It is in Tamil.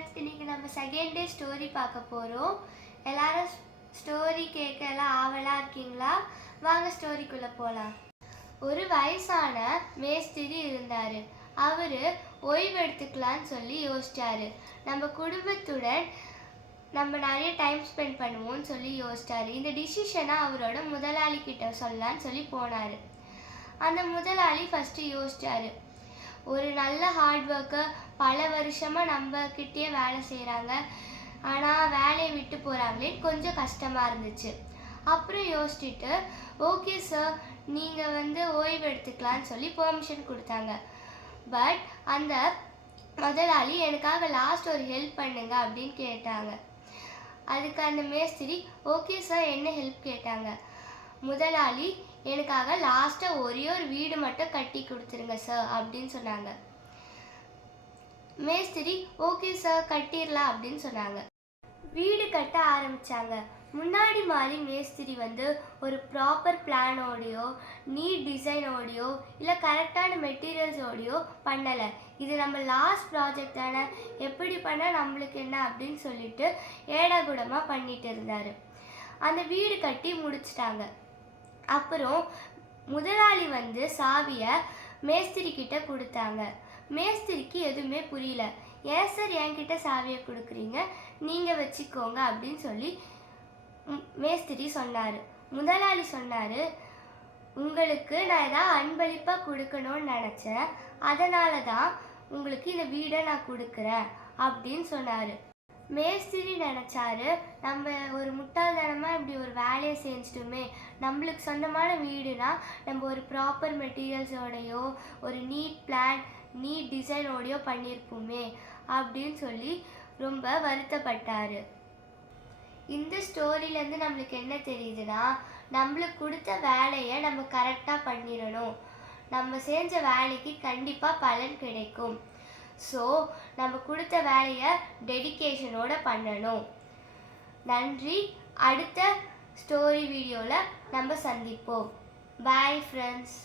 ஃப்ரெண்ட்ஸ், இன்னைக்கு நம்ம செகண்ட் டே ஸ்டோரி பார்க்க போகிறோம். எல்லாரும் ஸ்டோரி கேட்க எல்லாம் ஆவலாக இருக்கீங்களா? வாங்க ஸ்டோரிக்குள்ளே போகலாம். ஒரு வயசான மேஸ்திரி இருந்தார். அவர் ஓய்வு எடுத்துக்கலான்னு சொல்லி யோசிச்சாரு. நம்ம குடும்பத்துடன் நம்ம நிறைய டைம் ஸ்பெண்ட் பண்ணுவோம்னு சொல்லி யோசிச்சாரு. இந்த டிசிஷனை அவரோட முதலாளி கிட்ட சொல்லலான்னு சொல்லி போனார். அந்த முதலாளி ஃபஸ்ட்டு யோசிச்சாரு. ஒரு நல்ல ஹார்ட் ஒர்க்கர், பல வருஷமாக நம்ம கிட்டேயே வேலை செய்கிறாங்க, ஆனால் வேலையை விட்டு போகிறாங்களே, கொஞ்சம் கஷ்டமாக இருந்துச்சு. அப்புறம் யோசிச்சுட்டு, ஓகே சார், நீங்கள் ஓய்வு எடுத்துக்கலான்னு சொல்லி பெர்மிஷன் கொடுத்தாங்க. பட் அந்த முதலாளி எனக்காக லாஸ்ட் ஒரு ஹெல்ப் பண்ணுங்க அப்படின்னு கேட்டாங்க. அதுக்கு அந்த மேஸ்திரி ஓகே சார், என்ன ஹெல்ப் கேட்டாங்க. முதலாளி எனக்காக லாஸ்ட்டாக ஒரே ஒரு வீடு மட்டும் கட்டி கொடுத்துருங்க சார் அப்படின்னு சொன்னாங்க. மேஸ்திரி ஓகே சார், கட்டிடலாம் அப்படின்னு சொன்னாங்க. வீடு கட்ட ஆரம்பித்தாங்க. முன்னாடி மாதிரி மேஸ்திரி ஒரு ப்ராப்பர் பிளானோடையோ நீட் டிசைனோடையோ இல்லை கரெக்டான மெட்டீரியல்ஸோடையோ பண்ணலை. இது நம்ம லாஸ்ட் ப்ராஜெக்ட் தானே, எப்படி பண்ணால் நம்மளுக்கு என்ன அப்படின்னு சொல்லிட்டு ஏடாகுடமாக பண்ணிட்டு இருந்தார். அந்த வீடு கட்டி முடிச்சிட்டாங்க. அப்புறம் முதலாளி சாவியை மேஸ்திரி கிட்ட கொடுத்தாங்க. மேஸ்திரிக்கு எதுவுமே புரியல. ஏன் சார் என்கிட்ட சாவியை கொடுக்குறீங்க, நீங்கள் வச்சுக்கோங்க அப்படின்னு சொல்லி மேஸ்திரி சொன்னார். முதலாளி சொன்னார், உங்களுக்கு நான் ஏதாவது அன்பளிப்பாக கொடுக்கணும்னு நினச்சேன், அதனால தான் உங்களுக்கு இந்த வீடை நான் கொடுக்குறேன் அப்படின்னு சொன்னார். மேஸ்திரி நினச்சாரு, நம்ம ஒரு முட்டாள்தனமாக இப்படி ஒரு வேலையை செஞ்சிட்டோமே, நம்மளுக்கு சொந்தமான வீடுனா நம்ம ஒரு ப்ராப்பர் மெட்டீரியல்ஸோடையோ ஒரு நீட் பிளான் நீட் டிசைனோடையோ பண்ணியிருப்போமே அப்படின்னு சொல்லி ரொம்ப வருத்தப்பட்டார். இந்த ஸ்டோரியிலேருந்து நம்மளுக்கு என்ன தெரியுதுன்னா, நம்மளுக்கு கொடுத்த வேலையை நம்ம கரெக்டாக பண்ணிடணும். நம்ம செஞ்ச வேலைக்கு கண்டிப்பாக பலன் கிடைக்கும். ஸோ நம்ம கொடுத்த வேலையை டெடிகேஷனோட பண்ணணும். நன்றி. அடுத்த ஸ்டோரி வீடியோவில் நம்ம சந்திப்போம். Bye friends.